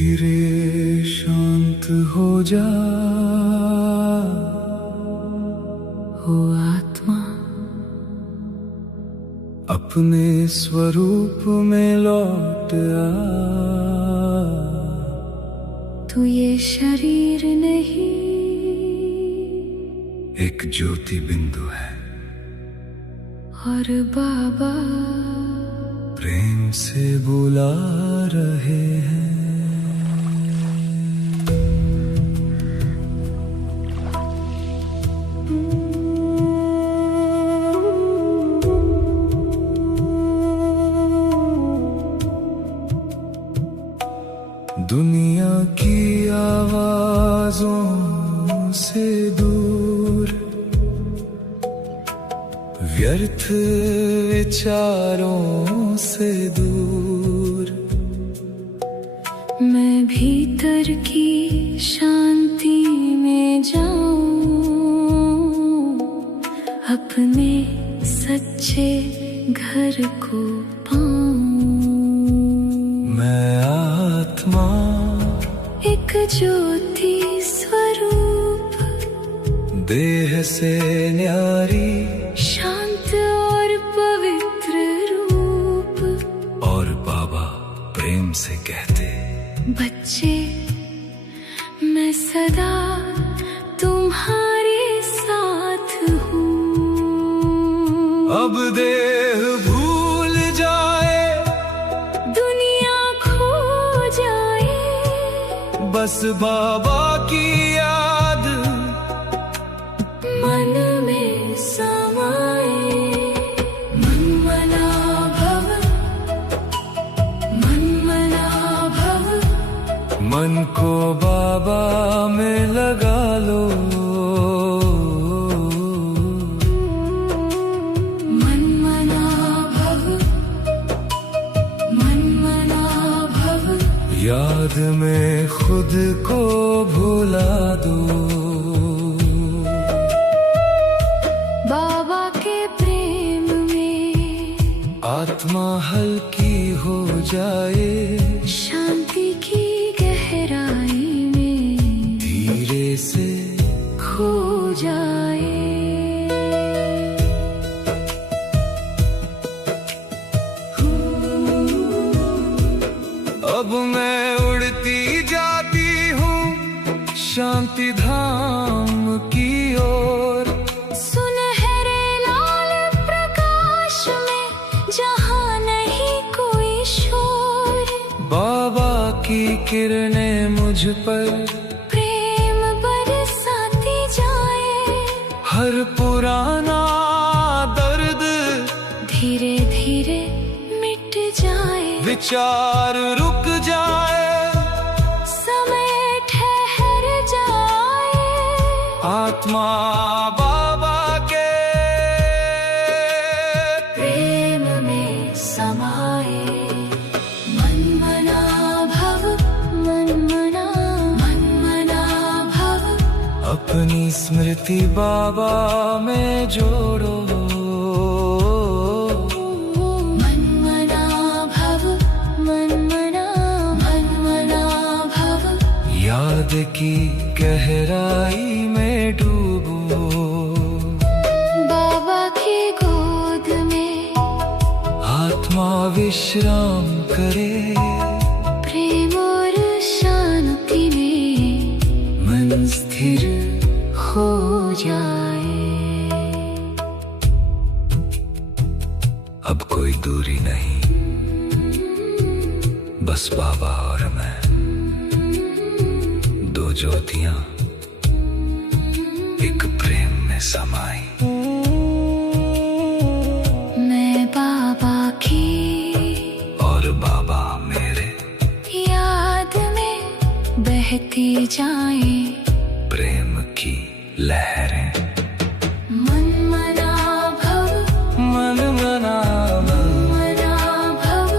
धीरे शांत हो जा हो आत्मा, अपने स्वरूप में लौट आ। तू ये शरीर नहीं, एक ज्योति बिंदु है और बाबा प्रेम से बुला रहे हैं। दुनिया की आवाजों से दूर, व्यर्थ विचारों से दूर, मैं भीतर की शांति में जाऊं, अपने सच्चे घर को पाऊं। मैं आत्मा, एक ज्योति स्वरूप, देह से न्यारी, शांत और पवित्र रूप। और बाबा प्रेम से कहते, बच्चे मैं सदा तुम्हारे साथ हूँ। अब देह भूल जाए, दुनिया खो जाए, बस बाबा की याद मन में समाए। मन मना भव, मन मना भव, मन को बाबा में लगा लो। मन मना भव, मन मना भव, याद में खुद को भुला दो। बाबा के प्रेम में आत्मा हल्की हो जाए, शांति की गहराई में धीरे से खो जाए। अब मैं उड़ती जाती हूँ शांति धाम की ओर। सुनहरे लाल प्रकाश में जहाँ नहीं कोई शोर, बाबा की किरणें मुझ पर प्रेम बरसाती जाए। हर पुराना दर्द धीरे धीरे मिट जाए, विचार रुक जाए, समय ठहर जाए। आत्मा बाबा के प्रेम में समाए। मन मना भव, मन मना, मन मना भव, अपनी स्मृति बाबा में जोड़ो। मन मना भव, मन मना, मन मना भव, याद की गहराई में डूबो। बाबा की गोद में आत्मा विश्राम करे, प्रेम और शांति में मन स्थिर हो जाए। अब कोई दूरी नहीं, बस बाबा और मैं, दो ज्योतियां एक प्रेम में समाई। मैं बाबा की और बाबा मेरे, याद में बहती जाए प्रेम की लहरें। मन मना भव, मन मना मन मना भव,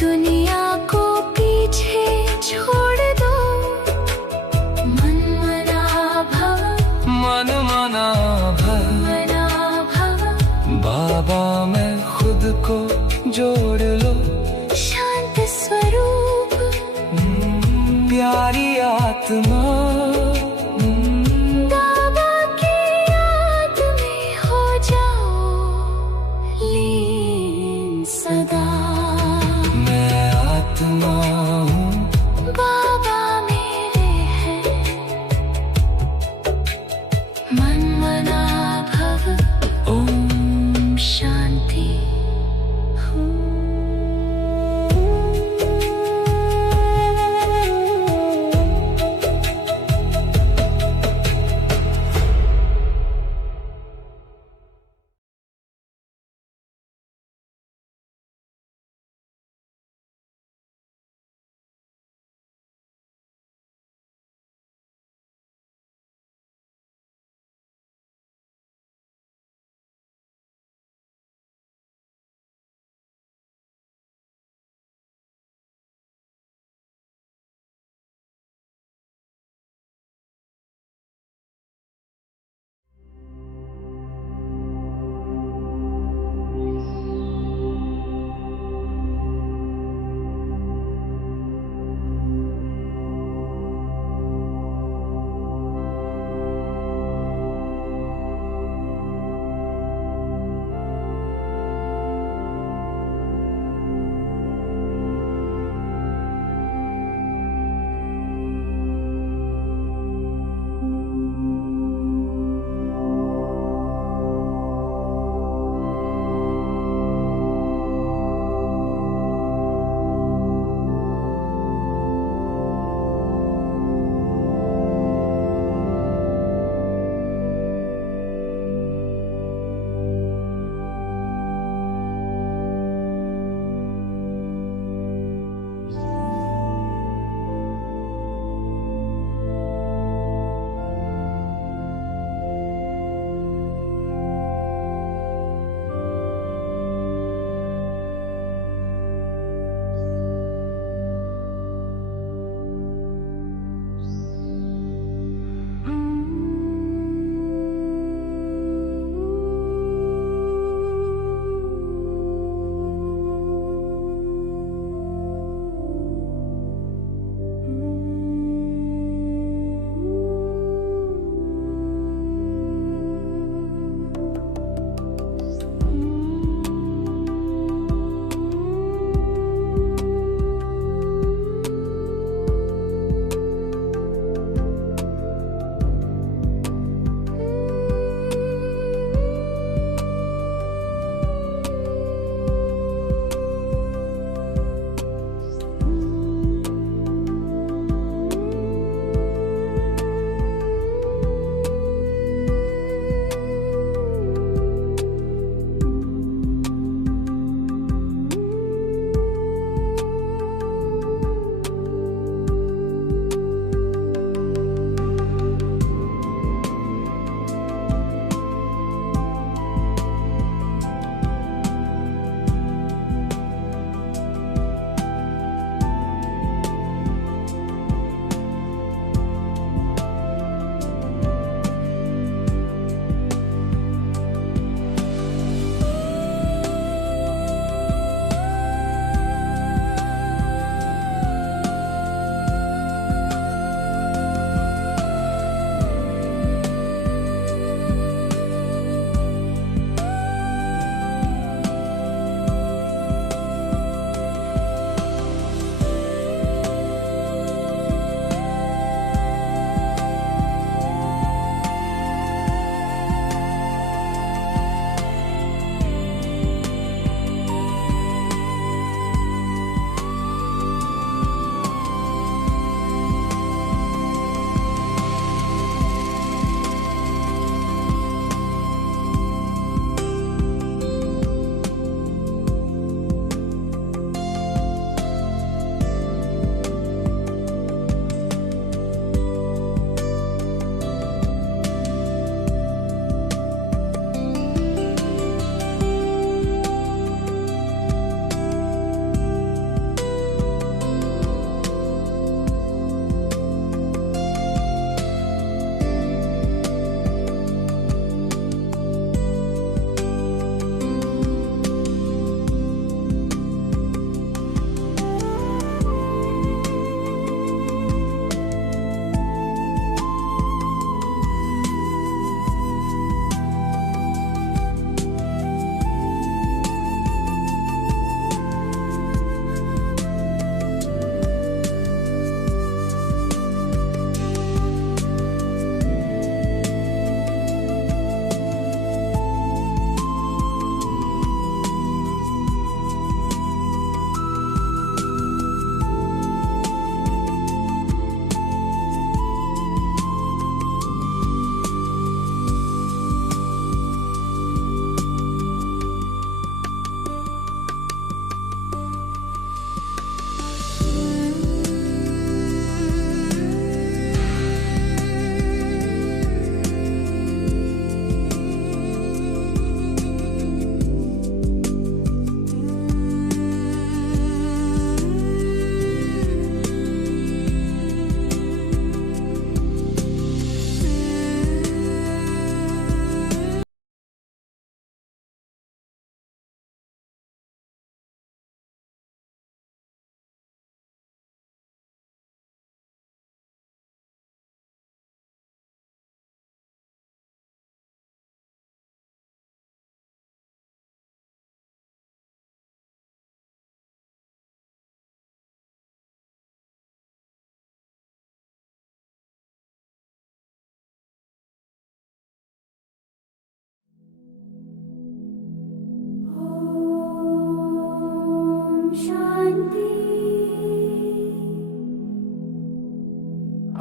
दुनिया को पीछे छोड़ दो। मन मना भव, मन मना भव, मना भव, बाबा में खुद को जोड़ लो। शांत स्वरूप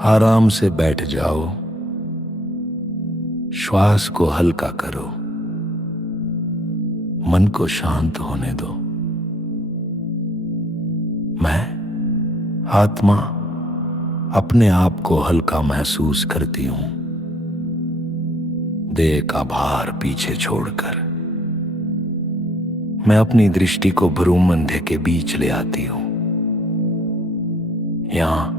आराम से बैठ जाओ, श्वास को हल्का करो, मन को शांत होने दो। मैं आत्मा अपने आप को हल्का महसूस करती हूं, देह का भार पीछे छोड़कर मैं अपनी दृष्टि को भ्रूम अंधे के बीच ले आती हूं। यहां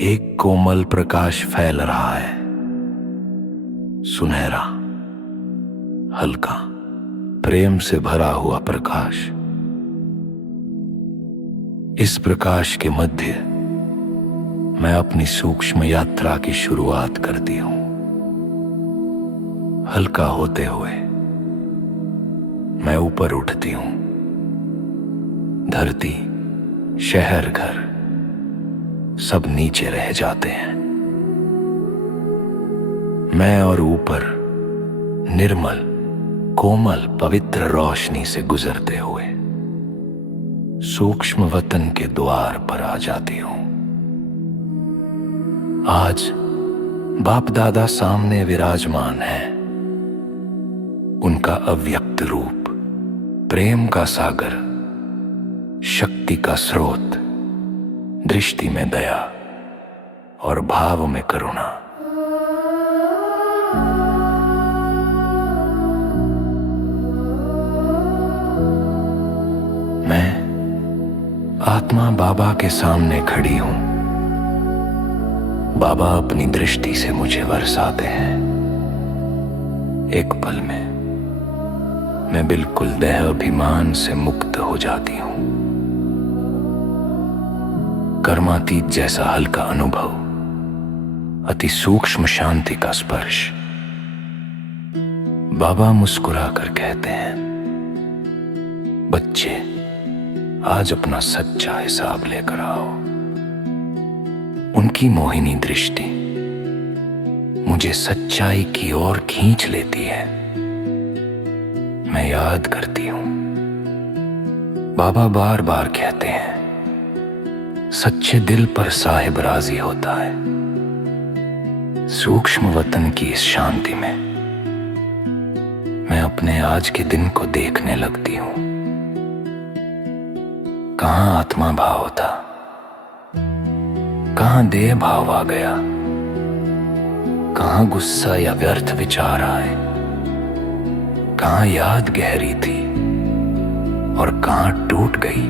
एक कोमल प्रकाश फैल रहा है, सुनहरा, हल्का, प्रेम से भरा हुआ प्रकाश। इस प्रकाश के मध्य मैं अपनी सूक्ष्म यात्रा की शुरुआत करती हूं। हल्का होते हुए मैं ऊपर उठती हूं। धरती, शहर, घर सब नीचे रह जाते हैं। मैं और ऊपर निर्मल, कोमल, पवित्र रोशनी से गुजरते हुए सूक्ष्म वतन के द्वार पर आ जाती हूं। आज बाप दादा सामने विराजमान है। उनका अव्यक्त रूप, प्रेम का सागर, शक्ति का स्रोत, दृष्टि में दया और भाव में करुणा। मैं आत्मा बाबा के सामने खड़ी हूं। बाबा अपनी दृष्टि से मुझे बरसाते हैं। एक पल में मैं बिल्कुल देह अभिमान से मुक्त हो जाती हूं। कर्मातीत जैसा हल्का अनुभव, अति सूक्ष्म शांति का स्पर्श। बाबा मुस्कुरा कर कहते हैं, बच्चे आज अपना सच्चा हिसाब लेकर आओ। उनकी मोहिनी दृष्टि मुझे सच्चाई की ओर खींच लेती है। मैं याद करती हूं, बाबा बार बार कहते हैं, सच्चे दिल पर साहिब राजी होता है। सूक्ष्म वतन की इस शांति में मैं अपने आज के दिन को देखने लगती हूं। कहां आत्मा भाव था, कहां देह भाव आ गया, कहां गुस्सा या व्यर्थ विचार आए, कहां याद गहरी थी और कहां टूट गई।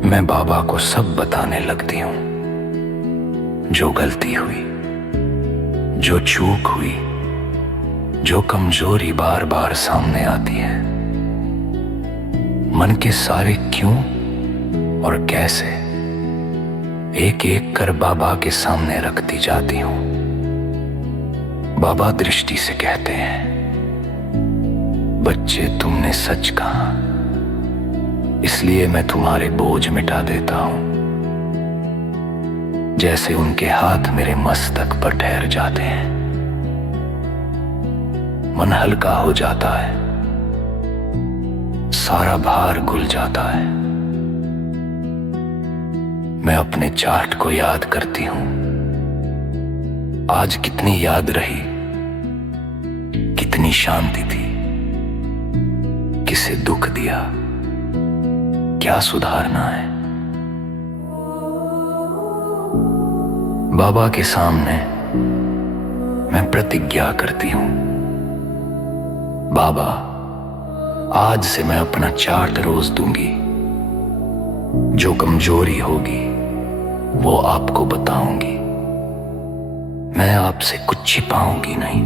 मैं बाबा को सब बताने लगती हूं। जो गलती हुई, जो चूक हुई, जो कमजोरी बार बार सामने आती है, मन के सारे क्यों और कैसे एक एक कर बाबा के सामने रखती जाती हूं। बाबा दृष्टि से कहते हैं, बच्चे तुमने सच कहा, इसलिए मैं तुम्हारे बोझ मिटा देता हूं। जैसे उनके हाथ मेरे मस्तक पर ठहर जाते हैं, मन हल्का हो जाता है, सारा भार घुल जाता है। मैं अपने चार्ट को याद करती हूं। आज कितनी याद रही, कितनी शांति थी, किसे दुख दिया, क्या सुधारना है। बाबा के सामने मैं प्रतिज्ञा करती हूं, बाबा आज से मैं अपना चार्ट रोज दूंगी। जो कमजोरी होगी वो आपको बताऊंगी। मैं आपसे कुछ छिपाऊंगी नहीं।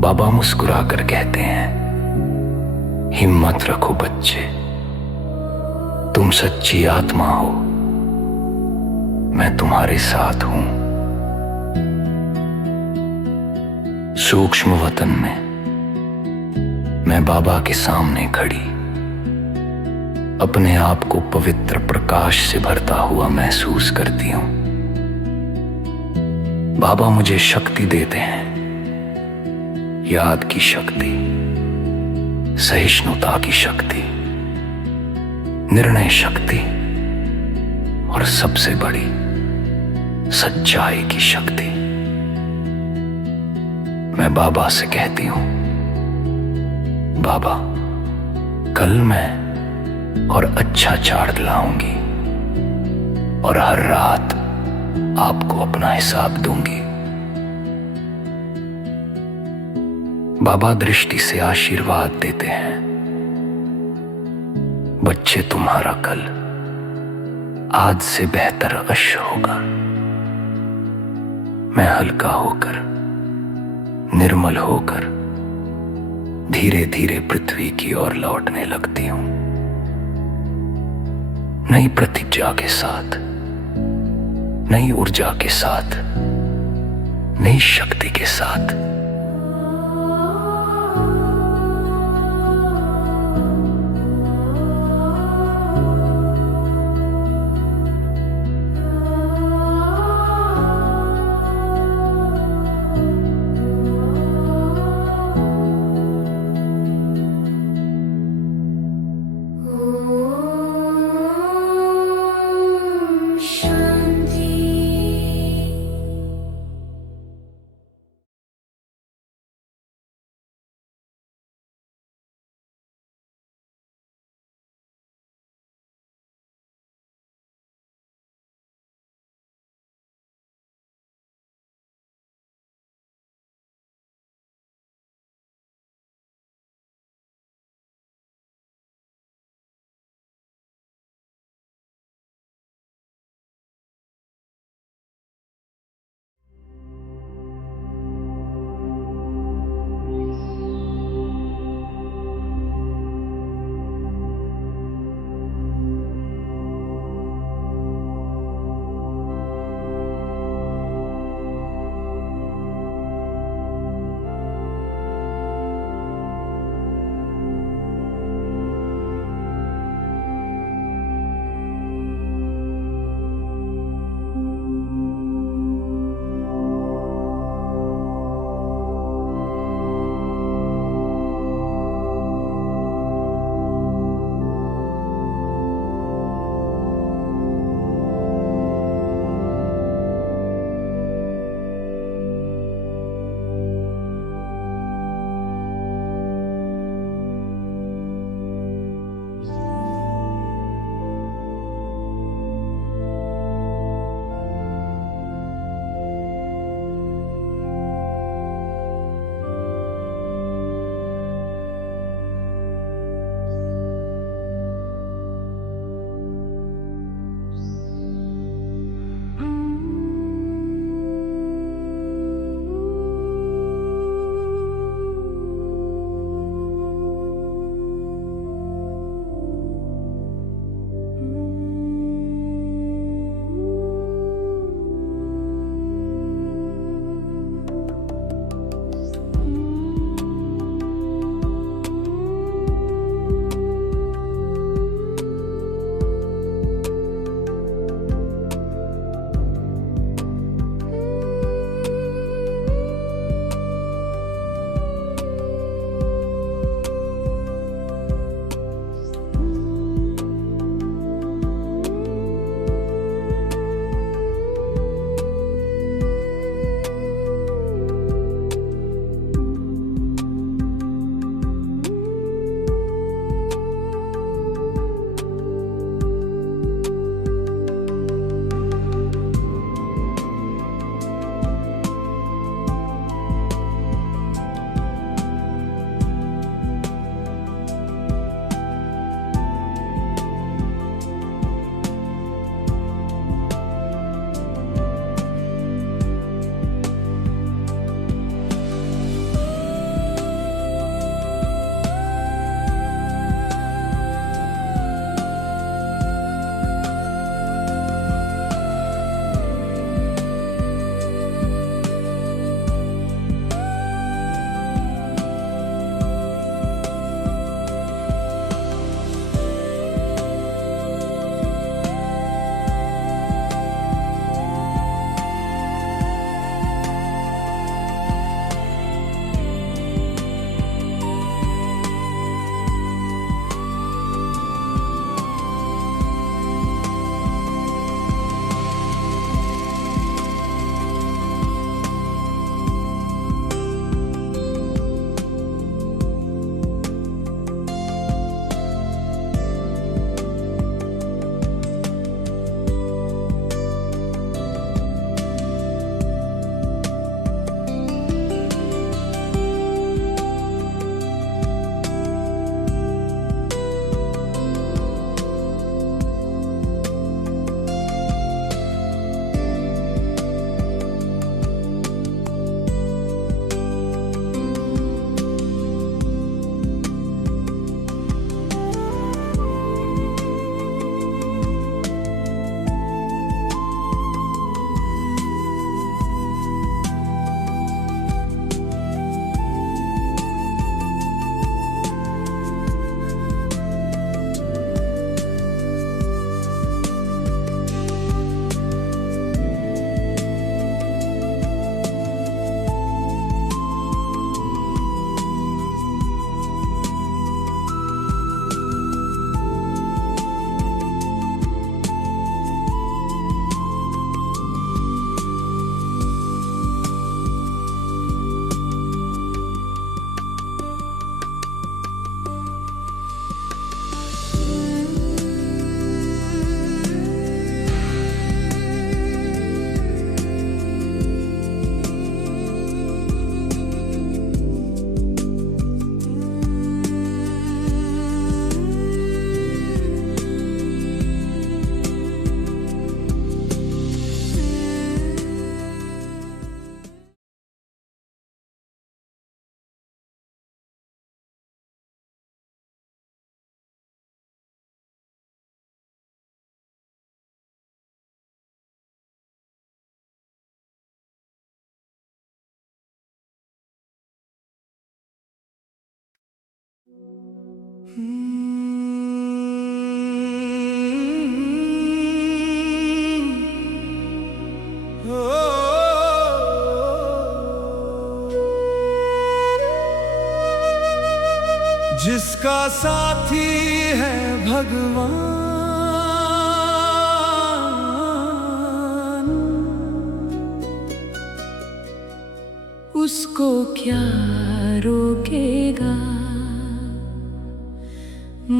बाबा मुस्कुरा कर कहते हैं, हिम्मत रखो बच्चे, तुम सच्ची आत्मा हो, मैं तुम्हारे साथ हूं। सूक्ष्म वतन में मैं बाबा के सामने खड़ी अपने आप को पवित्र प्रकाश से भरता हुआ महसूस करती हूं। बाबा मुझे शक्ति देते हैं, याद की शक्ति, सहिष्णुता की शक्ति, निर्णय शक्ति और सबसे बड़ी सच्चाई की शक्ति। मैं बाबा से कहती हूं, बाबा कल मैं और अच्छा चार्ट लाऊंगी और हर रात आपको अपना हिसाब दूंगी। बाबा दृष्टि से आशीर्वाद देते हैं, बच्चे तुम्हारा कल आज से बेहतर अवश्य होगा। मैं हल्का होकर, निर्मल होकर धीरे धीरे पृथ्वी की ओर लौटने लगती हूं, नई प्रतिज्ञा के साथ, नई ऊर्जा के साथ, नई शक्ति के साथ। जिसका साथी है भगवान, उसको क्या रोकेगा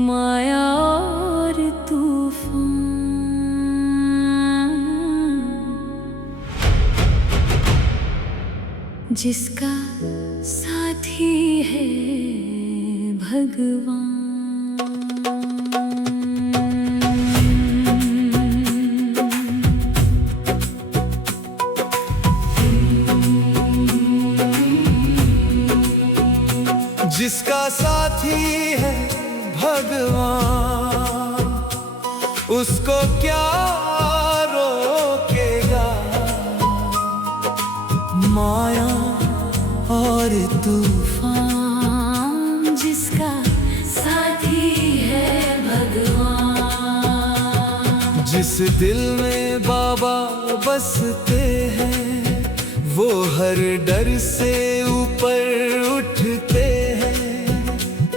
माया और तूफान। जिसका साथी है भगवान। जिसका साथी है भगवान, उसको क्या रोकेगा माया और तूफान। जिसका साथी है भगवान। जिस दिल में बाबा बसते हैं, वो हर डर से ऊपर उठते हैं।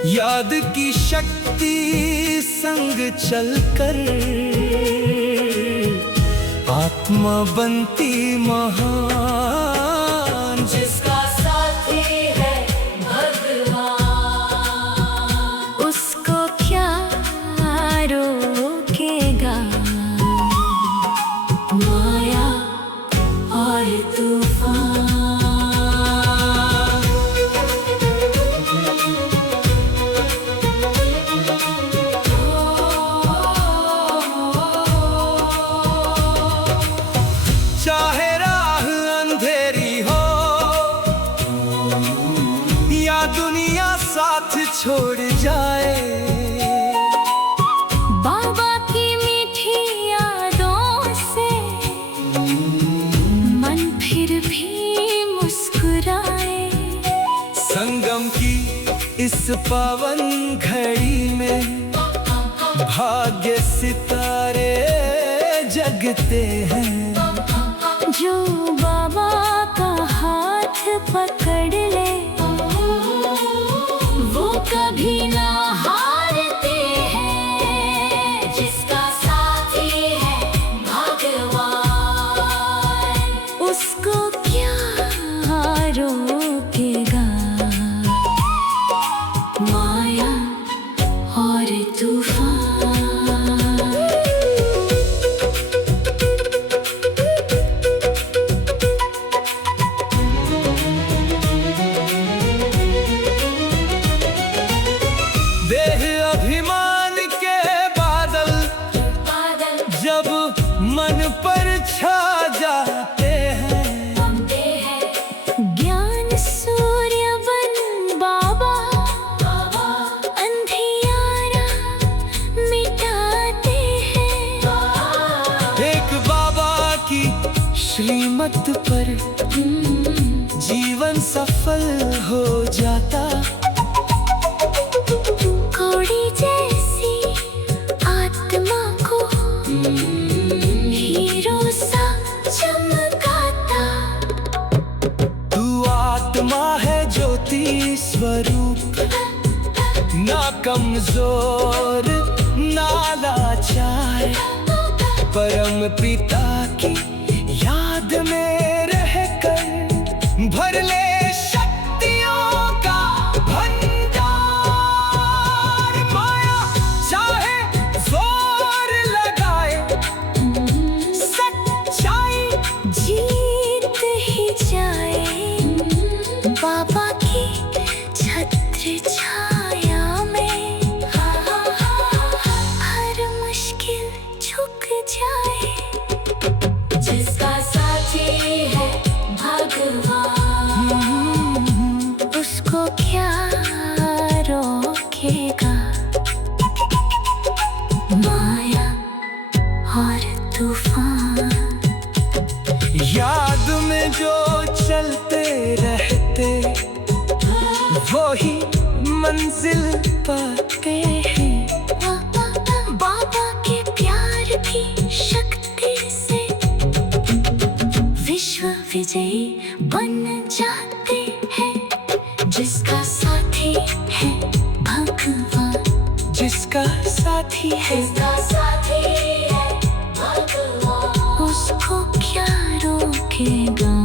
याद की शक्ति संग चलकर आत्मा बनती महान। जिसका साथी है भगवान, उसको क्या रोकेगा माया और तूफान। चाहे राह अंधेरी हो या दुनिया साथ छोड़ जाए, बाबा की मीठी यादों से मन फिर भी मुस्कुराए। संगम की इस पावन घड़ी में भाग्य सितारे जगते हैं। जो बाबा का हाथ पकड़ ले, वो कभी ना हारते हैं। जिसका साथी है भगवान, उसको क्या रोकेगा माया और तूफान। देह अभिमान के बादल जब मन पर छा जाते हैं, ज्ञान सूर्य बन बाबा अंधियारा मिटाते हैं। एक बाबा की श्रीमत पर जीवन सफल हो जाता। कौड़ी जैसी आत्मा को हीरो सा चमकाता। तू आत्मा है ज्योति स्वरूप, ना कमजोर ना लाचार। परम पिता की याद में रहकर भर ले शक्तियों का भंडार। माया चाहे जोर लगाए, सच्चाई जीत ही जाए। बाबा की छत्र छाया में हर मुश्किल झुक जाए। जिसका साथी है भगवान, उसको क्या रोकेगा माया और तूफान। याद में जो चलते रहते, वो ही मंजिल पाते हैं। बाबा के प्यार की शक्ति से विश्व विजयी बन जाते हैं। जिसका साथी है भगवान। जिसका साथी है भगवान, उसको क्या रोकेगा।